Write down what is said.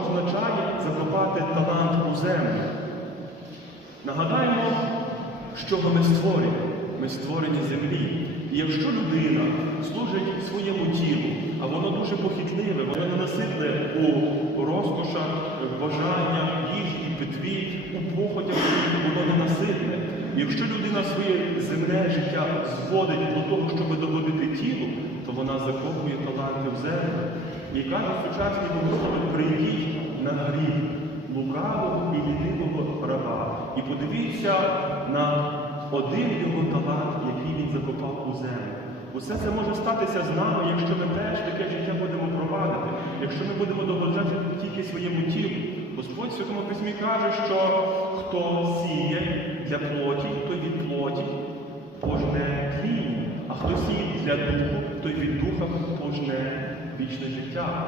означає закопати талант у землю? Нагадаємо, з чого ми створені. Ми створені землі. І якщо людина служить своєму тілу, а воно дуже похитливе, воно ненаситне у розкошах, бажаннях, їжі питві, у похотях, воно ненаситне. І якщо людина своє земне життя зводить до того, щоб догодити тілу, то вона закопує таланти в землю. І каже сучасні богослови, прийдіть І подивіться на один його талант, який він закопав у землю. Усе це може статися з нами, якщо ми теж таке життя будемо провадити, якщо ми будемо догоджати тільки своєму тілу. Господь в Святому Письмі каже, що хто сіє для плоті, той від плоті пожне тління, а хто сіє для духу, той від духа пожне вічне життя.